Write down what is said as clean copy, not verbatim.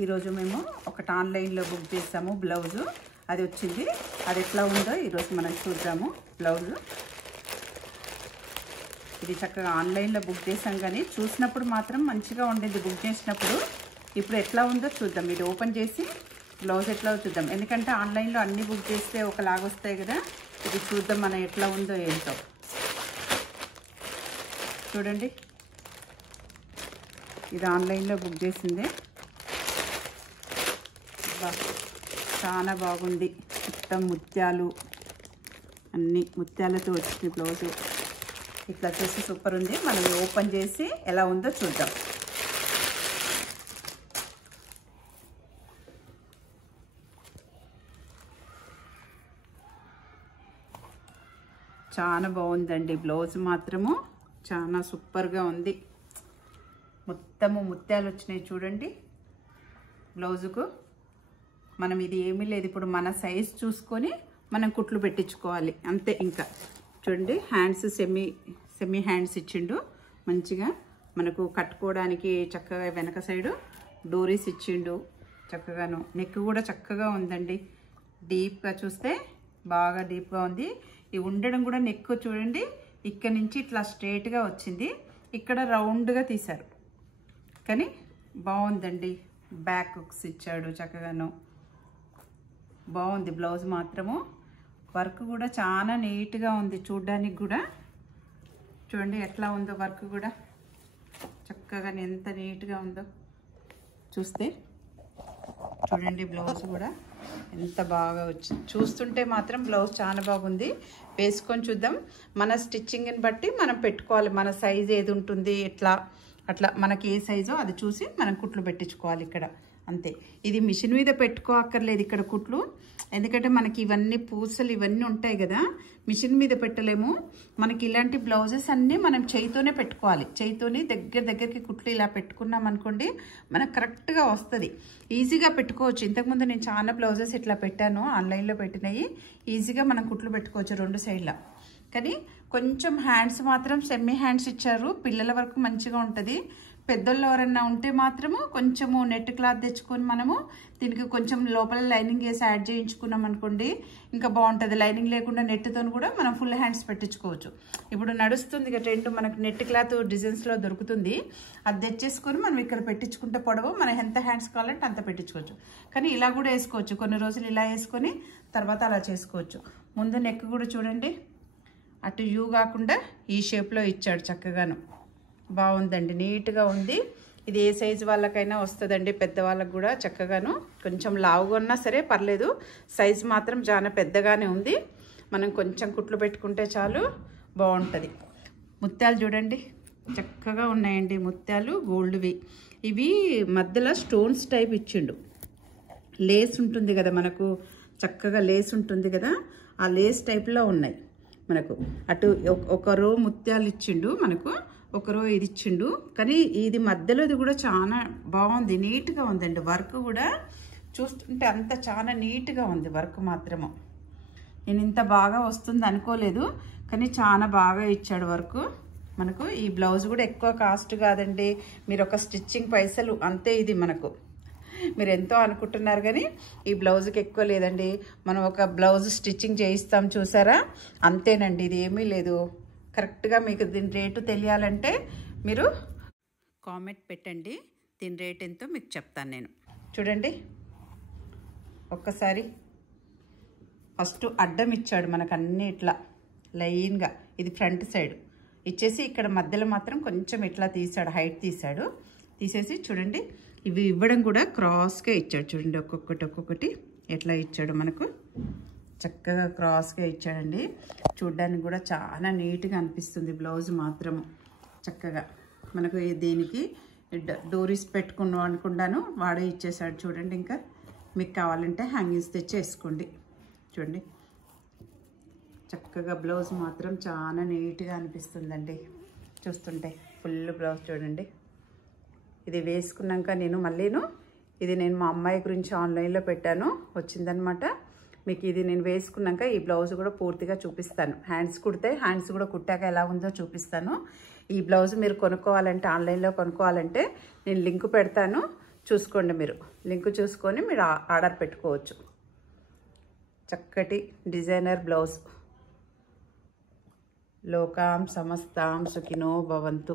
ఈరోజు మేము ఒకటి ఆన్లైన్లో బుక్ చేసాము బ్లౌజు. అది వచ్చింది. అది ఎట్లా ఉందో ఈరోజు మనం చూద్దాము. బ్లౌజు ఇది చక్కగా ఆన్లైన్లో బుక్ చేసాం, కానీ చూసినప్పుడు మాత్రం మంచిగా ఉండేది బుక్ చేసినప్పుడు. ఇప్పుడు ఎట్లా ఉందో చూద్దాం. ఇది ఓపెన్ చేసి బ్లౌజ్ ఎట్లా చూద్దాం. ఎందుకంటే ఆన్లైన్లో అన్నీ బుక్ చేస్తే ఒకలాగా వస్తాయి కదా. ఇది చూద్దాం మనం ఎట్లా ఉందో ఏంటో. చూడండి, ఇది ఆన్లైన్లో బుక్ చేసిందే. చాలా బాగుంది. మొత్తం ముత్యాలు, అన్ని ముత్యాలతో వచ్చింది బ్లౌజు. ఇట్లా చూసి సూపర్ ఉంది. మనం ఓపెన్ చేసి ఎలా ఉందో చూద్దాం. చాలా బాగుందండి బ్లౌజ్ మాత్రము. చాలా సూపర్గా ఉంది. మొత్తము ముత్యాలు వచ్చినాయి చూడండి బ్లౌజుకు. మనం ఇది ఏమీ లేదు, ఇప్పుడు మన సైజ్ చూసుకొని మనం కుట్లు పెట్టించుకోవాలి అంతే. ఇంకా చూడండి, హ్యాండ్స్ సెమీ హ్యాండ్స్ ఇచ్చిండు మంచిగా. మనకు కట్టుకోవడానికి చక్కగా వెనక సైడు డోరీస్ ఇచ్చిండు చక్కగాను. నెక్ కూడా చక్కగా ఉందండి. డీప్గా చూస్తే బాగా డీప్గా ఉంది. ఇది ఉండడం కూడా నెక్ చూడండి, ఇక్కడ నుంచి ఇట్లా స్ట్రైట్గా వచ్చింది. ఇక్కడ రౌండ్గా తీశారు, కానీ బాగుందండి. బ్యాక్ హుక్స్ ఇచ్చాడు చక్కగాను. బాగుంది బ్లౌజ్ మాత్రము. వర్క్ కూడా చాలా నీట్గా ఉంది చూడ్డానికి కూడా. చూడండి ఎట్లా ఉందో వర్క్ కూడా చక్కగా ఎంత నీట్గా ఉందో చూస్తే. చూడండి బ్లౌజ్ కూడా ఎంత బాగా వచ్చింది. చూస్తుంటే మాత్రం బ్లౌజ్ చాలా బాగుంది. వేసుకొని చూద్దాం. మన స్టిచ్చింగ్ని బట్టి మనం పెట్టుకోవాలి. మన సైజ్ ఏది ఉంటుంది అట్లా మనకి ఏ సైజో అది చూసి మనం కుట్లు పెట్టించుకోవాలి ఇక్కడ అంతే. ఇది మిషన్ మీద పెట్టుకోక్కర్లేదు ఇక్కడ కుట్లు. ఎందుకంటే మనకి ఇవన్నీ పూసలు ఇవన్నీ ఉంటాయి కదా, మిషన్ మీద పెట్టలేము. మనకి ఇలాంటి బ్లౌజెస్ అన్నీ మనం చేయితోనే పెట్టుకోవాలి. చేయితోని దగ్గరికి కుట్లు ఇలా పెట్టుకున్నాం అనుకోండి, మనకు కరెక్ట్గా వస్తుంది. ఈజీగా పెట్టుకోవచ్చు. ఇంతకుముందు నేను చాలా బ్లౌజెస్ ఇట్లా పెట్టాను, ఆన్లైన్లో పెట్టినవి. ఈజీగా మనం కుట్లు పెట్టుకోవచ్చు రెండు సైడ్ల. కానీ కొంచెం హ్యాండ్స్ మాత్రం సెమీ హ్యాండ్స్ ఇచ్చారు. పిల్లల వరకు మంచిగా ఉంటుంది. పెద్దోళ్ళు ఎవరన్నా ఉంటే మాత్రము కొంచెము నెట్ క్లాత్ తెచ్చుకొని మనము దీనికి కొంచెం లోపల లైనింగ్ వేసి యాడ్ చేయించుకున్నాం అనుకోండి, ఇంకా బాగుంటుంది. లైనింగ్ లేకుండా నెట్తో కూడా మనం ఫుల్ హ్యాండ్స్ పెట్టించుకోవచ్చు. ఇప్పుడు నడుస్తుంది కదా ట్రెండ్, మనకు నెట్ క్లాత్ డిజైన్స్లో దొరుకుతుంది. అది తెచ్చేసుకొని మనం ఇక్కడ పెట్టించుకుంటే పొడవు మనం ఎంత హ్యాండ్స్ కావాలంటే అంత పెట్టించుకోవచ్చు. కానీ ఇలా కూడా వేసుకోవచ్చు. కొన్ని రోజులు ఇలా వేసుకొని తర్వాత అలా చేసుకోవచ్చు. ముందు నెక్ కూడా చూడండి, అటు యూ కాకుండా ఈ షేప్లో ఇచ్చాడు చక్కగాను. బాగుందండి, నీట్గా ఉంది. ఇది ఏ సైజు వాళ్ళకైనా వస్తుందండి, పెద్దవాళ్ళకు కూడా చక్కగాను. కొంచెం లావుగా ఉన్నా సరే పర్లేదు, సైజు మాత్రం చాలా పెద్దగానే ఉంది. మనం కొంచెం కుట్లు పెట్టుకుంటే చాలు, బాగుంటుంది. ముత్యాలు చూడండి చక్కగా ఉన్నాయండి. ముత్యాలు గోల్డ్వి. ఇవి మధ్యలో స్టోన్స్ టైప్ ఇచ్చిండు. లేస్ ఉంటుంది కదా మనకు, చక్కగా లేస్ ఉంటుంది కదా, ఆ లేస్ టైప్లో ఉన్నాయి మనకు. అటు ఒక రో ముత్యాలు ఇచ్చిండు మనకు, ఒక రో ఇది ఇచ్చిండు. కానీ ఇది మధ్యలోది కూడా చాలా బాగుంది, నీట్గా ఉందండి. వర్క్ కూడా చూస్తుంటే అంత చాలా నీట్గా ఉంది వర్క్ మాత్రము. నేను ఇంత బాగా వస్తుంది అనుకోలేదు, కానీ చాలా బాగా ఇచ్చాడు వర్క్ మనకు. ఈ బ్లౌజ్ కూడా ఎక్కువ కాస్ట్ కాదండి. మీరు ఒక స్టిచ్చింగ్ పైసలు అంతే. ఇది మనకు మీరు ఎంతో అనుకుంటున్నారు, కానీ ఈ బ్లౌజ్కి ఎక్కువ లేదండి. మనం ఒక బ్లౌజ్ స్టిచ్చింగ్ చేయిస్తాం చూసారా, అంతేనండి. ఇది ఏమీ లేదు. కరెక్ట్గా మీకు దీని రేటు తెలియాలంటే మీరు కామెంట్ పెట్టండి. దీని రేట్ ఎంతో మీకు చెప్తాను నేను. చూడండి ఒక్కసారి ఫస్ట్ అడ్డం ఇచ్చాడు మనకు అన్నీ ఇట్లా లైన్గా. ఇది ఫ్రంట్ సైడ్ ఇచ్చేసి ఇక్కడ మధ్యలో మాత్రం కొంచెం ఇట్లా తీసాడు, హైట్ తీసాడు. తీసేసి చూడండి ఇవి ఇవ్వడం కూడా క్రాస్గా ఇచ్చాడు. చూడండి ఒక్కొక్కటి ఎట్లా ఇచ్చాడు మనకు, చక్కగా క్రాస్గా ఇచ్చాడండి. చూడ్డానికి కూడా చాలా నీట్గా అనిపిస్తుంది బ్లౌజ్ మాత్రము. చక్కగా మనకు దీనికి డోరీస్ పెట్టుకున్నాం అనుకుంటాను, వాడే ఇచ్చేసాడు. చూడండి ఇంకా మీకు కావాలంటే హ్యాంగింగ్స్ తెచ్చి వేసుకోండి. చూడండి చక్కగా బ్లౌజ్ మాత్రం చాలా నీట్గా అనిపిస్తుందండి చూస్తుంటే. ఫుల్ బ్లౌజ్ చూడండి. ఇది వేసుకున్నాక నేను మా అమ్మాయి గురించి ఆన్లైన్లో పెట్టాను, వచ్చిందనమాట. మీకు ఇది నేను వేసుకున్నాక ఈ బ్లౌజ్ కూడా పూర్తిగా చూపిస్తాను. హ్యాండ్స్ కుడితే హ్యాండ్స్ కూడా కుట్టాక ఎలా ఉందో చూపిస్తాను. ఈ బ్లౌజ్ మీరు కొనుక్కోవాలంటే ఆన్లైన్లో కొనుక్కోవాలంటే నేను లింక్ పెడతాను, చూసుకోండి, మీరు లింక్ చూసుకొని మీరు ఆర్డర్ పెట్టుకోవచ్చు. చక్కటి డిజైనర్ బ్లౌజ్. లోకాం సమస్తాం సుఖినో భవంతు.